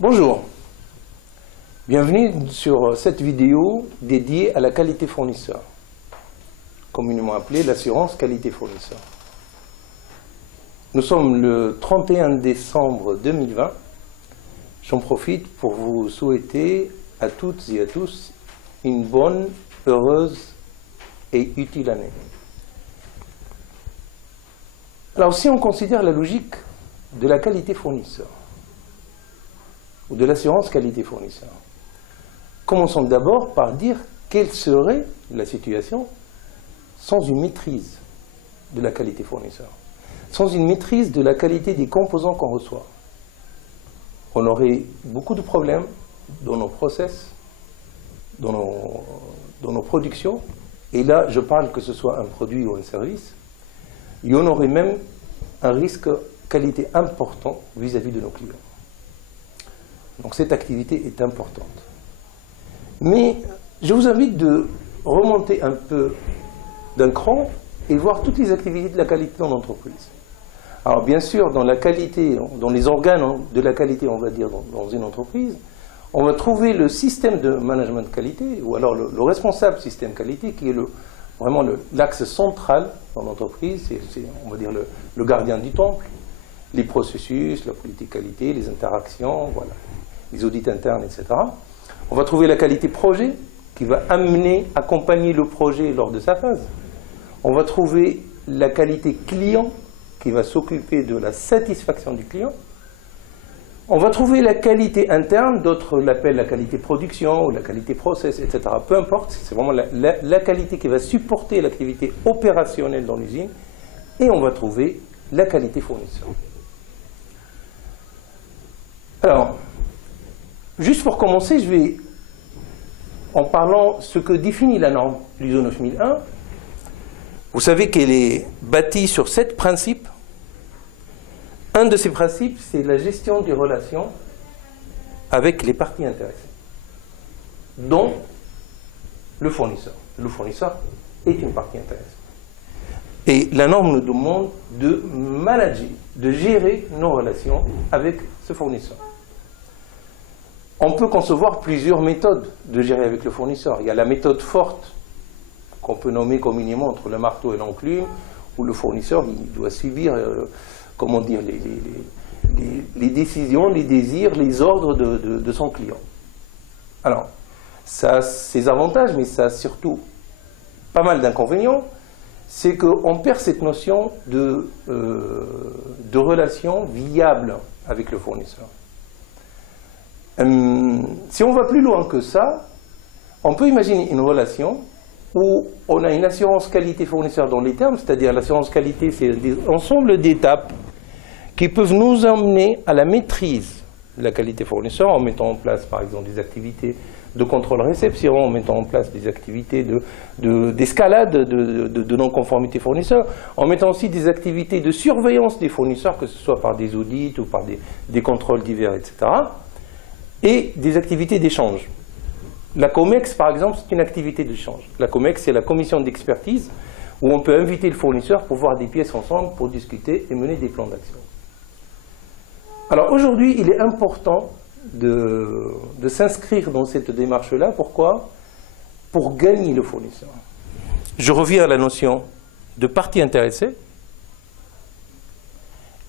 Bonjour, bienvenue sur cette vidéo dédiée à la qualité fournisseur, communément appelée l'assurance qualité fournisseur. Nous sommes le 31 décembre 2020. J'en profite pour vous souhaiter à toutes et à tous une bonne, heureuse et utile année. Alors si on considère la logique de la qualité fournisseur, ou de l'assurance qualité fournisseur, commençons d'abord par dire quelle serait la situation sans une maîtrise de la qualité fournisseur, sans une maîtrise de la qualité des composants qu'on reçoit. On aurait beaucoup de problèmes dans nos process, dans nos productions, et là je parle que ce soit un produit ou un service. Il y en aurait même un risque qualité important vis-à-vis de nos clients. Donc cette activité est importante. Mais je vous invite de remonter un peu d'un cran et voir toutes les activités de la qualité dans l'entreprise. Alors bien sûr, dans la qualité, dans les organes de la qualité, on va dire, dans une entreprise, on va trouver le système de management de qualité, ou alors le responsable système qualité, qui est vraiment l'axe central dans l'entreprise, c'est, on va dire, le gardien du temple, les processus, la politique qualité, les interactions, voilà, les audits internes, etc. On va trouver la qualité projet, qui va accompagner le projet lors de sa phase. On va trouver la qualité client, qui va s'occuper de la satisfaction du client. On va trouver la qualité interne, d'autres l'appellent la qualité production ou la qualité process, etc. Peu importe, c'est vraiment la qualité qui va supporter l'activité opérationnelle dans l'usine. Et on va trouver la qualité fournisseur. Alors, juste pour commencer, je vais, en parlant ce que définit la norme l'ISO 9001, vous savez qu'elle est bâtie sur 7 principes. Un de ces principes, c'est la gestion des relations avec les parties intéressées, dont le fournisseur. Le fournisseur est une partie intéressée. Et la norme nous demande de manager, de gérer nos relations avec ce fournisseur. On peut concevoir plusieurs méthodes de gérer avec le fournisseur. Il y a la méthode forte, qu'on peut nommer communément entre le marteau et l'enclume, où le fournisseur il doit subir comment dire, les décisions, les désirs, les ordres de son client. Alors, ça a ses avantages, mais ça a surtout pas mal d'inconvénients. C'est qu'on perd cette notion de relation viable avec le fournisseur. Si on va plus loin que ça, on peut imaginer une relation où on a une assurance qualité fournisseur dans les termes, c'est-à-dire l'assurance qualité, c'est un ensemble d'étapes qui peuvent nous emmener à la maîtrise de la qualité fournisseur en mettant en place, par exemple, des activités de contrôle-réception, en mettant en place des activités d'escalade de non-conformité fournisseur, en mettant aussi des activités de surveillance des fournisseurs, que ce soit par des audits ou par des contrôles divers, etc., et des activités d'échange. La COMEX, par exemple, c'est une activité d'échange. La COMEX, c'est la commission d'expertise où on peut inviter le fournisseur pour voir des pièces ensemble, pour discuter et mener des plans d'action. Alors aujourd'hui, il est important de s'inscrire dans cette démarche-là. Pourquoi? Pour gagner le fournisseur. Je reviens à la notion de partie intéressée.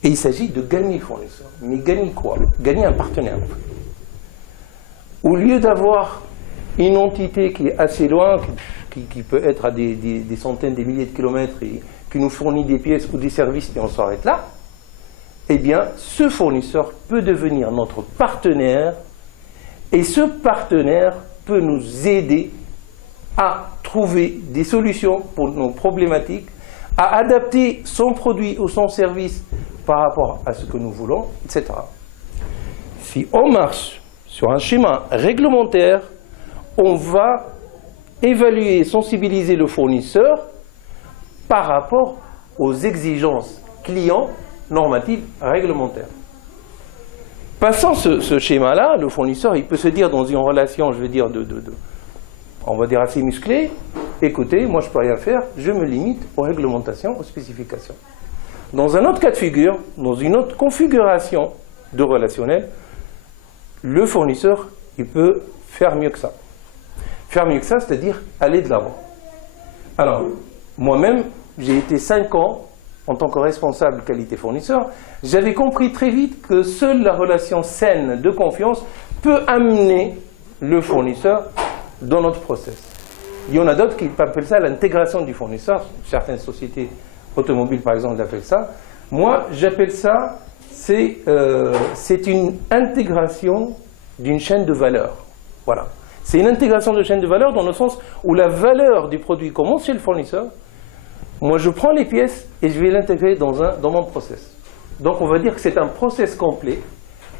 Et il s'agit de gagner le fournisseur. Mais gagner quoi? Gagner un partenaire. Au lieu d'avoir une entité qui est assez loin, qui peut être à des centaines, des milliers de kilomètres et qui nous fournit des pièces ou des services et on s'arrête là, eh bien, ce fournisseur peut devenir notre partenaire et ce partenaire peut nous aider à trouver des solutions pour nos problématiques, à adapter son produit ou son service par rapport à ce que nous voulons, etc. Si on marche sur un schéma réglementaire, on va évaluer et sensibiliser le fournisseur par rapport aux exigences clients normatives réglementaires. Passant ce schéma-là, le fournisseur il peut se dire dans une relation, je veux dire, on va dire assez musclée, écoutez, moi je ne peux rien faire, je me limite aux réglementations, aux spécifications. Dans un autre cas de figure, dans une autre configuration de relationnel, le fournisseur, il peut faire mieux que ça. Faire mieux que ça, c'est-à-dire aller de l'avant. Alors, moi-même, j'ai été 5 ans en tant que responsable qualité fournisseur. J'avais compris très vite que seule la relation saine de confiance peut amener le fournisseur dans notre process. Il y en a d'autres qui appellent ça l'intégration du fournisseur. Certaines sociétés automobiles, par exemple, l'appellent ça. Moi, j'appelle ça, c'est une intégration d'une chaîne de valeur. Voilà. C'est une intégration de chaîne de valeur dans le sens où la valeur du produit commence chez le fournisseur. Moi, je prends les pièces et je vais l'intégrer dans mon process. Donc, on va dire que c'est un process complet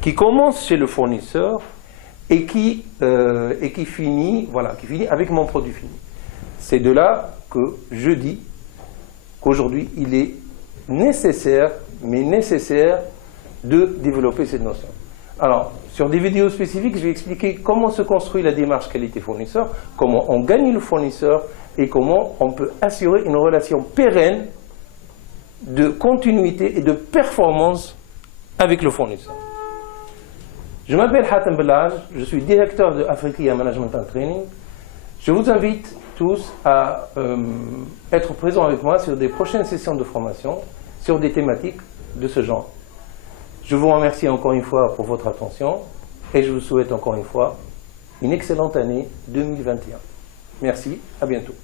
qui commence chez le fournisseur et qui finit avec mon produit fini. C'est de là que je dis qu'aujourd'hui, il est nécessaire de développer cette notion. Alors, sur des vidéos spécifiques, je vais expliquer comment se construit la démarche qualité fournisseur, comment on gagne le fournisseur et comment on peut assurer une relation pérenne de continuité et de performance avec le fournisseur. Je m'appelle Hatem Bellaj, je suis directeur de Africa Management and Training. Je vous invite tous à être présents avec moi sur des prochaines sessions de formation sur des thématiques de ce genre. Je vous remercie encore une fois pour votre attention et je vous souhaite encore une fois une excellente année 2021. Merci, à bientôt.